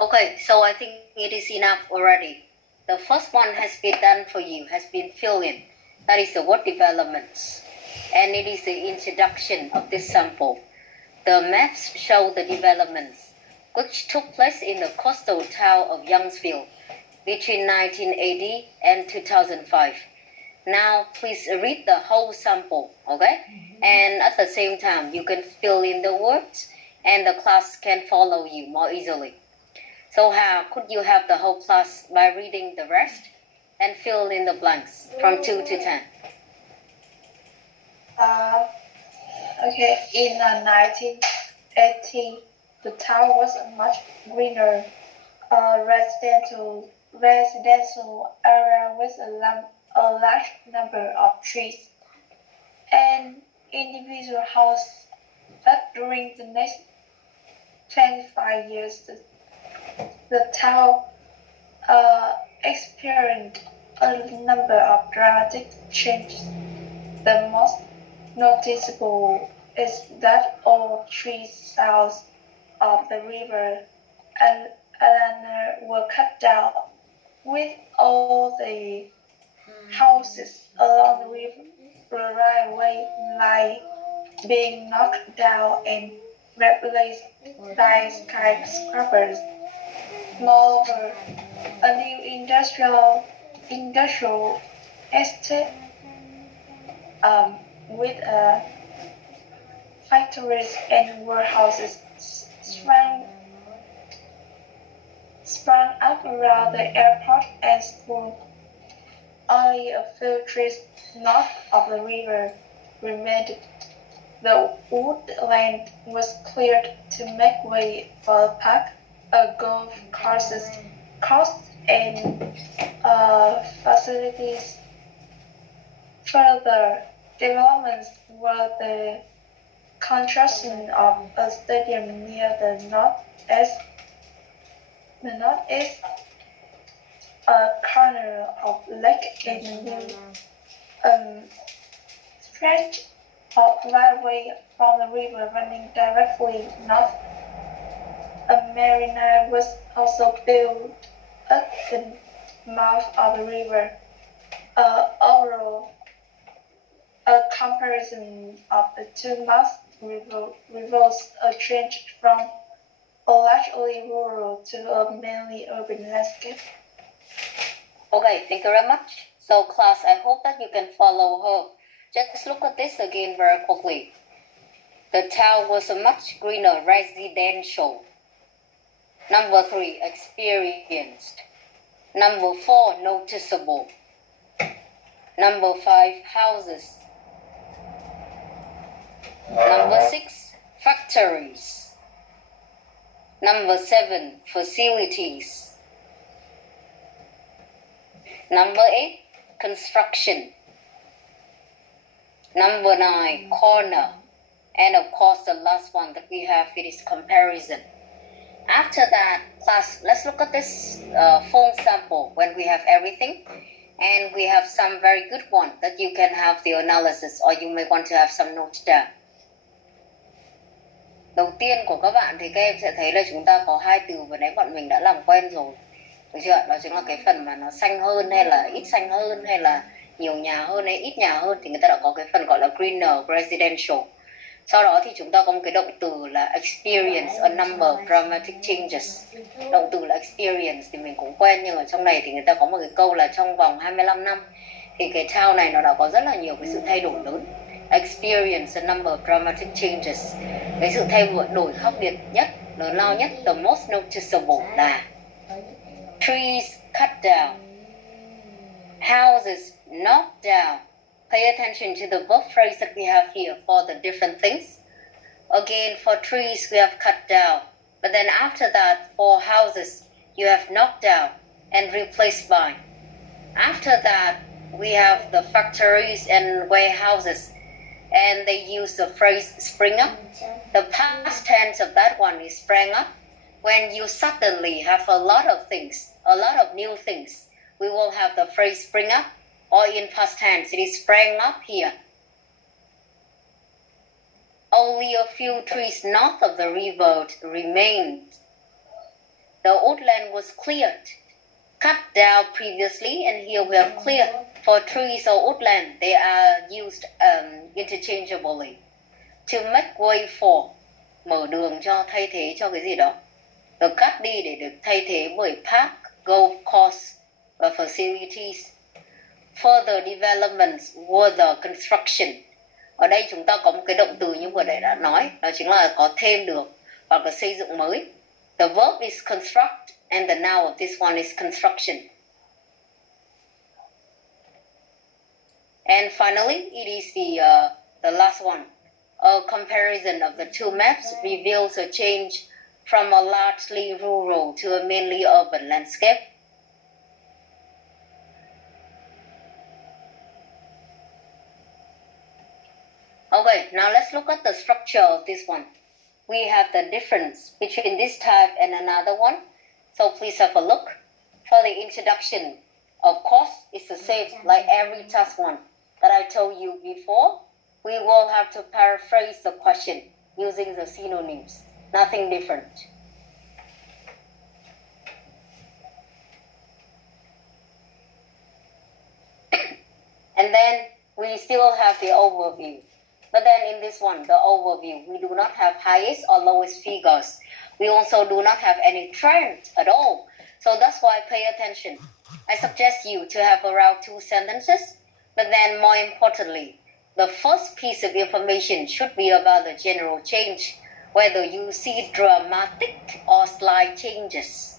Okay, so I think it is enough already. The first one has been done for you, has been filled in. That is the word developments. And it is the introduction of this sample. The maps show the developments which took place in the coastal town of Youngsville between 1980 and 2005. Now, please read the whole sample, okay? And at the same time, you can fill in the words and the class can follow you more easily. So how could you have the whole class by reading the rest and fill in the blanks from 2 to 10? Okay, in 1980, the town was much greener. Residential area with a large number of trees and individual houses. But during the next 25 years, the town experienced a number of dramatic changes. The most noticeable is that all three sides of the river and were cut down, with all the houses along the river railway line being knocked down and replaced by skyscrapers. Moreover, a new industrial estate with factories and warehouses sprang up around the airport and school. Only a few trees north of the river remained. The woodland was cleared to make way for a park, a golf course, and facilities. Further developments were the construction of a stadium near the northeast corner of lake and a new stretch of railway from the river running directly north. A marina was also built at the mouth of the river. Overall, a comparison of the two mouths reveals a change from a largely rural to a mainly urban landscape. Okay, thank you very much. So class, I hope that you can follow her. Just look at this again very quickly. The town was a much greener residential. Number 3, experienced. Number 4, noticeable. Number 5, houses. Number 6, factories. Number 7, facilities. Number 8, construction. Number 9, corner. And of course, the last one that we have, it is comparison. After that, class, let's look at this full sample when we have everything. And we have some very good one that you can have the analysis or you may want to have some notes down. Đầu tiên của các bạn thì các em sẽ thấy là chúng ta có hai từ vừa nãy bọn mình đã làm quen rồi. Được chưa? Đó chính là cái phần mà nó xanh hơn hay là ít xanh hơn hay là nhiều nhà hơn hay ít nhà hơn thì người ta đã có cái phần gọi là greener residential. Sau đó thì chúng ta có một cái động từ là experience a number of dramatic changes. Động từ là experience thì mình cũng quen, nhưng ở trong này thì người ta có một cái câu là trong vòng 25 năm thì cái town này nó đã có rất là nhiều cái sự thay đổi lớn. Experience a number of dramatic changes. Cái sự thay đổi khác biệt nhất, lớn lao nhất, the most noticeable là trees cut down, houses knocked down. Pay attention to the verb phrase that we have here for the different things. Again, for trees, we have cut down. But then after that, for houses, you have knocked down and replaced by. After that, we have the factories and warehouses. And they use the phrase spring up. The past tense of that one is sprang up. When you suddenly have a lot of things, a lot of new things, we will have the phrase spring up. Or in past tense, it is sprang up here. Only a few trees north of the river remained. The woodland was cleared, cut down previously, and here we have cleared. For trees or woodland, they are used interchangeably. To make way for, mở đường cho, thay thế cho cái gì đó. Được cắt đi để được thay thế bởi park, golf course và facilities. Further developments were the construction. Ở đây chúng ta có một cái động từ như vừa nãy đã nói, đó chính là có thêm được hoặc là xây dựng mới. The verb is construct and the noun of this one is construction. And finally, it is the last one. A comparison of the two maps reveals a change from a largely rural to a mainly urban landscape. Okay, now let's look at the structure of this one. We have the difference between this type and another one. So please have a look. For the introduction, of course, it's the same like every task one that I told you before. We will have to paraphrase the question using the synonyms. Nothing different. And then we still have the overview. But then in this one, the overview, we do not have highest or lowest figures. We also do not have any trend at all. So that's why pay attention. I suggest you to have around 2 sentences. But then more importantly, the first piece of information should be about the general change, whether you see dramatic or slight changes.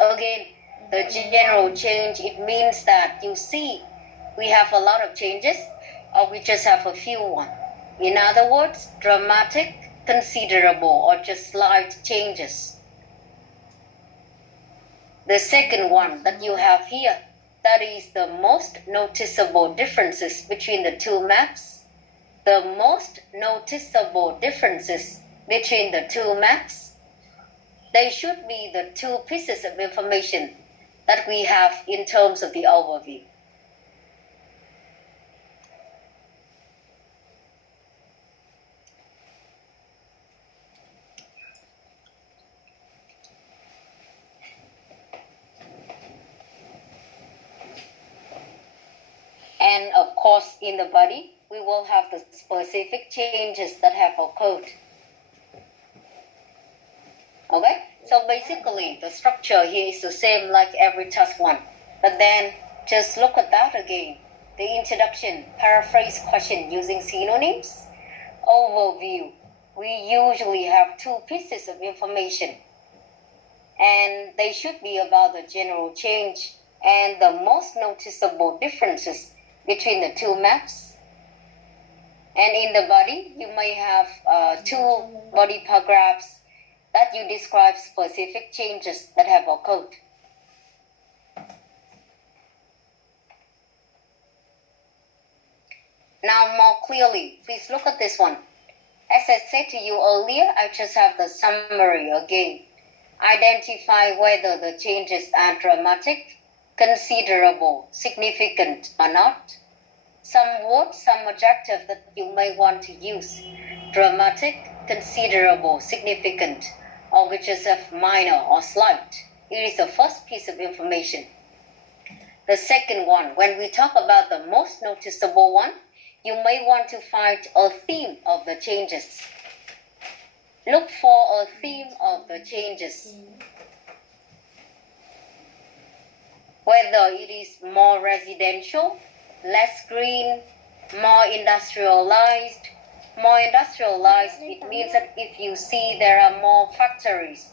Again, the general change, it means that you see we have a lot of changes or we just have a few ones. In other words, dramatic, considerable, or just slight changes. The second one that you have here, that is the most noticeable differences between the two maps. The most noticeable differences between the two maps, they should be the two pieces of information that we have in terms of the overview. And of course, in the body, we will have the specific changes that have occurred. Okay, so basically the structure here is the same like every task one. But then just look at that again. The introduction, paraphrase question using synonyms, overview. We usually have 2 pieces of information. And they should be about the general change and the most noticeable differences between the two maps. And in the body, you may have 2 body paragraphs that you describe specific changes that have occurred. Now more clearly, please look at this one. As I said to you earlier, I just have the summary again. Identify whether the changes are dramatic, considerable, significant or not. Some words, some adjectives that you may want to use. Dramatic, considerable, significant, or which is of minor or slight. It is the first piece of information. The second one, when we talk about the most noticeable one, you may want to find a theme of the changes. Look for a theme of the changes. Whether it is more residential, less green, more industrialized. More industrialized, it means that if you see there are more factories,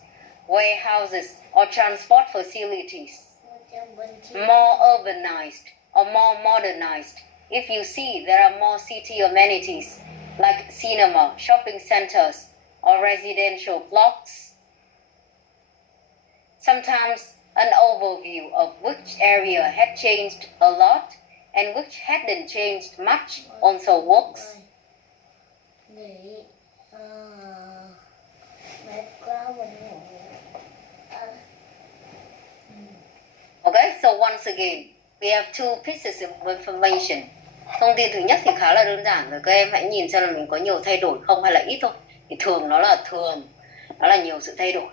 warehouses, or transport facilities. More urbanized or more modernized, if you see there are more city amenities like cinema, shopping centers, or residential blocks. Sometimes an overview of which area had changed a lot and which hadn't changed much also works. Okay, so once again, we have 2 pieces of information. Thông tin thứ nhất thì khá là đơn giản rồi, các em hãy nhìn xem là mình có nhiều thay đổi không hay là ít thôi. Thì thường nó là nhiều sự thay đổi.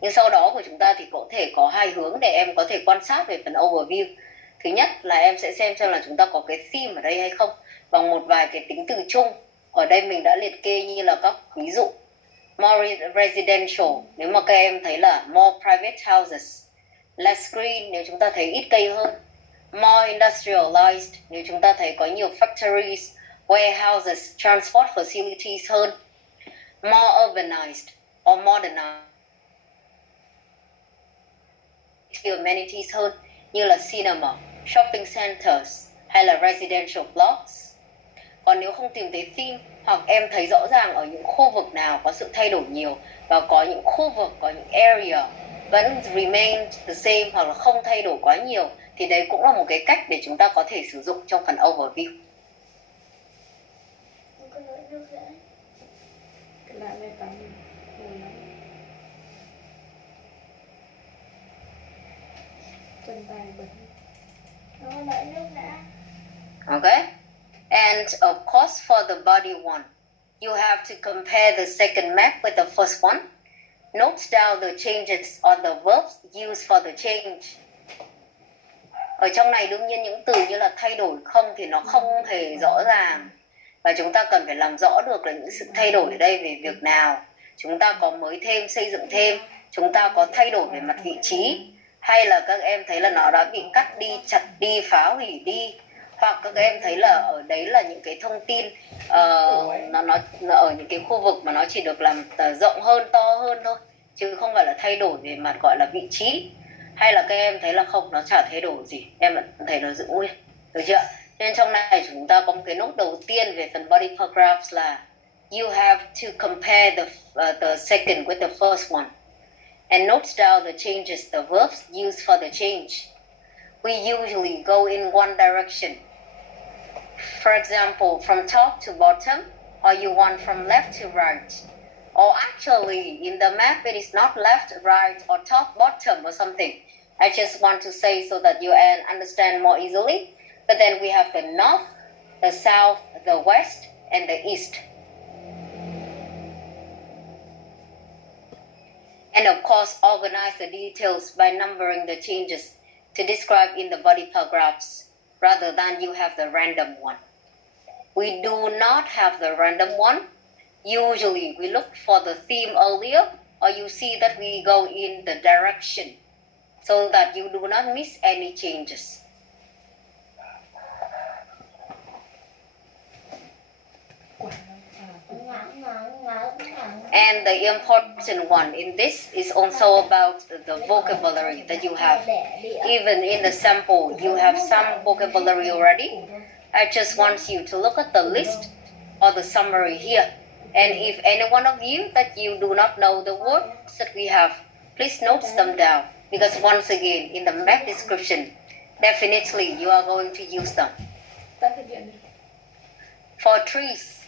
Nhưng sau đó của chúng ta thì có thể có hai hướng để em có thể quan sát về phần overview. Thứ nhất là em sẽ xem là chúng ta có cái theme ở đây hay không, bằng một vài cái tính từ chung. Ở đây mình đã liệt kê như là các ví dụ. More residential, nếu mà các em thấy là more private houses. Less green, nếu chúng ta thấy ít cây hơn. More industrialized, nếu chúng ta thấy có nhiều factories, warehouses, transport facilities hơn. More urbanized or modernized, amenities hơn, như là cinema, shopping centers hay là residential blocks. Còn nếu không tìm thấy theme, hoặc em thấy rõ ràng ở những khu vực nào có sự thay đổi nhiều, và có những khu vực, có những area vẫn remain the same hoặc là không thay đổi quá nhiều, thì đấy cũng là một cái cách để chúng ta có thể sử dụng trong phần overview. Okay. And of course, for the body one, you have to compare the second map with the first one. Note down the changes on the verbs used for the change. Ở trong này đương nhiên những từ như là thay đổi không thì nó không hề rõ ràng. Và chúng ta cần phải làm rõ được là những sự thay đổi ở đây về việc nào. Chúng ta có mới thêm, xây dựng thêm, chúng ta có thay đổi về mặt vị trí, hay là các em thấy là nó đã bị cắt đi, chặt đi, phá hủy đi. Hoặc các em thấy là ở đấy là những cái thông tin nó ở những cái khu vực mà nó chỉ được làm rộng hơn, to hơn thôi, chứ không phải là thay đổi về mặt gọi là vị trí. Hay là các em thấy là không, nó chả thay đổi gì, em vẫn thấy nó giữ nguyên, được chưa? Nên trong này chúng ta có một cái nốt đầu tiên về phần body paragraphs là you have to compare the second with the first one and note down the changes, the verbs used for the change. We usually go in one direction. For example, from top to bottom, or you want from left to right. Or actually, in the map, it is not left, right, or top, bottom, or something. I just want to say so that you understand more easily. But then we have the north, the south, the west, and the east. And of course, organize the details by numbering the changes to describe in the body paragraphs, rather than you have the random one. We do not have the random one. Usually we look for the theme earlier, or you see that we go in the direction so that you do not miss any changes. And the important one in this is also about the vocabulary that you have. Even in the sample, you have some vocabulary already. I just want you to look at the list or the summary here. And if any one of you that you do not know the words that we have, please note them down. Because once again, in the map description, definitely you are going to use them. For trees,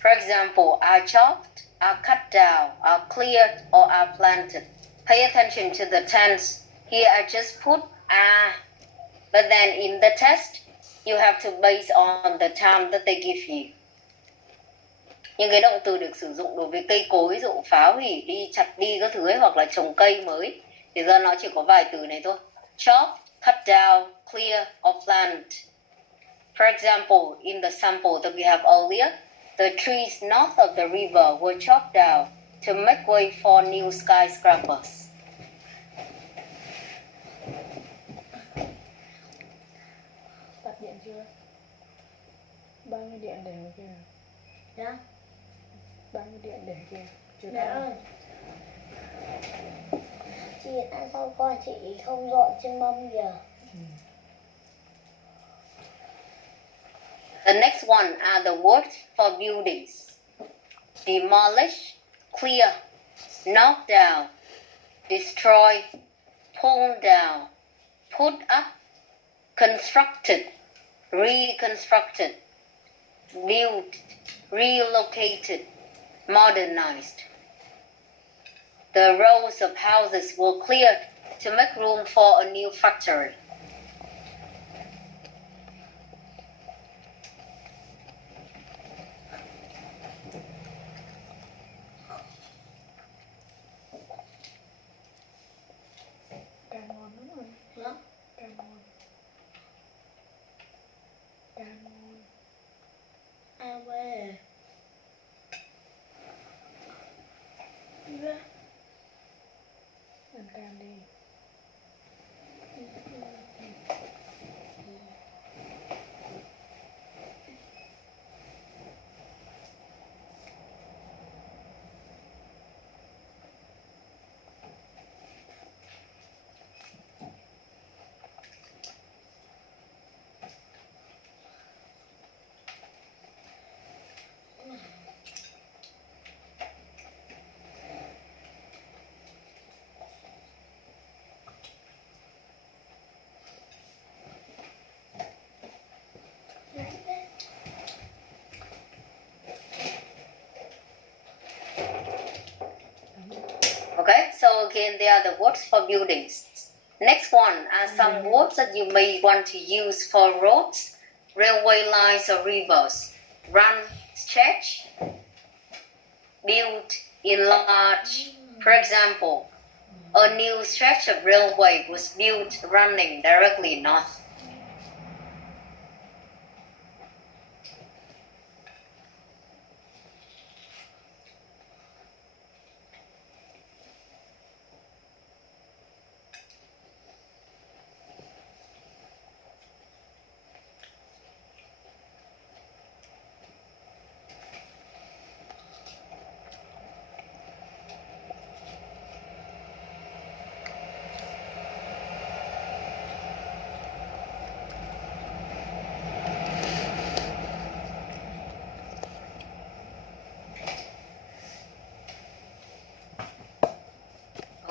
for example, are chopped, are cut down, are cleared, or are planted. Pay attention to the tense. Here I just put are, but then in the test, you have to base on the time that they give you. Những cái động từ được sử dụng đối với cây cối, ví dụ phá hủy đi, chặt đi các thứ ấy, hoặc là trồng cây mới, thì ra nó chỉ có vài từ này thôi. Chop, cut down, clear, or plant. For example, in the sample that we have earlier, the trees north of the river were chopped down to make way for new skyscrapers. Tắt điện chưa? Bao nhiêu điện để kìa? Dạ. Bao nhiêu điện để kìa? Chưa Dạ tắt. ơi. Chị ăn xong coi chị không dọn trên mâm kìa. The next one are the words for buildings. Demolish, clear, knock down, destroy, pull down, put up, constructed, reconstructed, built, relocated, modernized. The rows of houses were cleared to make room for a new factory. again, they are the words for buildings. Next one are some words that you may want to use for roads, railway lines, or rivers. Run, stretch, build, enlarge. For example, a new stretch of railway was built running directly north.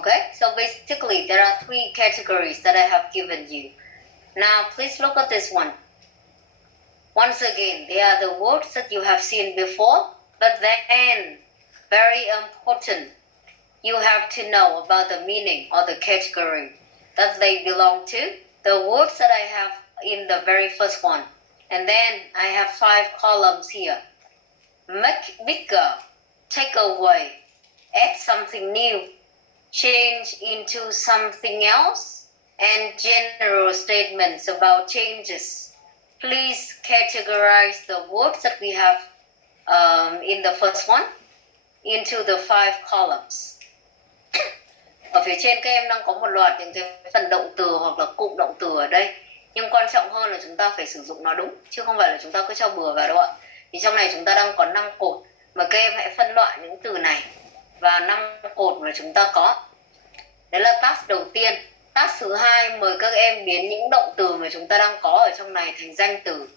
Okay, so basically there are three categories that I have given you. Now please look at this one. Once again, they are the words that you have seen before, but then, very important, you have to know about the meaning or the category that they belong to. The words that I have in the very first one. And then I have 5 columns here. Make bigger, take away, add something new, change into something else, and general statements about changes. Please categorize the words that we have in the first one into the 5 columns. Ở phía trên các em đang có một loạt những cái phần động từ hoặc là cụm động từ ở đây. Nhưng quan trọng hơn là chúng ta phải sử dụng nó đúng, chứ không phải là chúng ta cứ cho bừa vào đâu ạ. Thì trong này chúng ta đang có 5 cột, mà các em hãy phân loại những từ này và 5 cột mà chúng ta có. Đấy là task đầu tiên. Task thứ hai, mời các em biến những động từ mà chúng ta đang có ở trong này thành danh từ.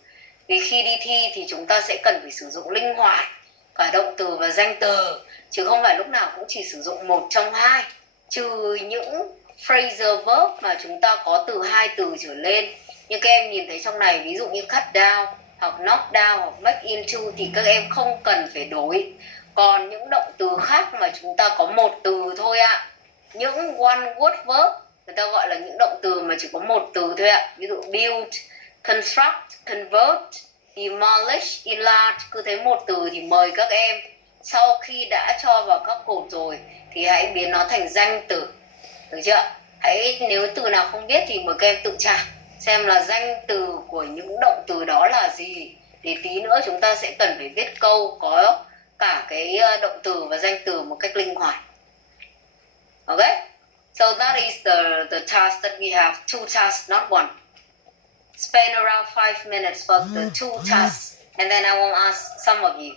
Vì khi đi thi thì chúng ta sẽ cần phải sử dụng linh hoạt cả động từ và danh từ, chứ không phải lúc nào cũng chỉ sử dụng một trong hai, trừ những phrasal verb mà chúng ta có từ 2 từ trở lên. Như các em nhìn thấy trong này, ví dụ như cut down hoặc knock down hoặc make into thì các em không cần phải đổi. Còn những động từ khác mà chúng ta có một từ thôi ạ, những one word verb, người ta gọi là những động từ mà chỉ có một từ thôi ạ. Ví dụ build, construct, convert, demolish, enlarge, cứ thấy một từ thì mời các em sau khi đã cho vào các cột rồi thì hãy biến nó thành danh từ. Được chưa? Nếu từ nào không biết thì mời các em tự tra xem là danh từ của những động từ đó là gì, để tí nữa chúng ta sẽ cần phải viết câu có cả cái động từ và danh từ một cách linh hoạt. Okay? So that is the task that we have. 2 tasks, not 1. Spend around 5 minutes for the 2 tasks, and then I will ask some of you.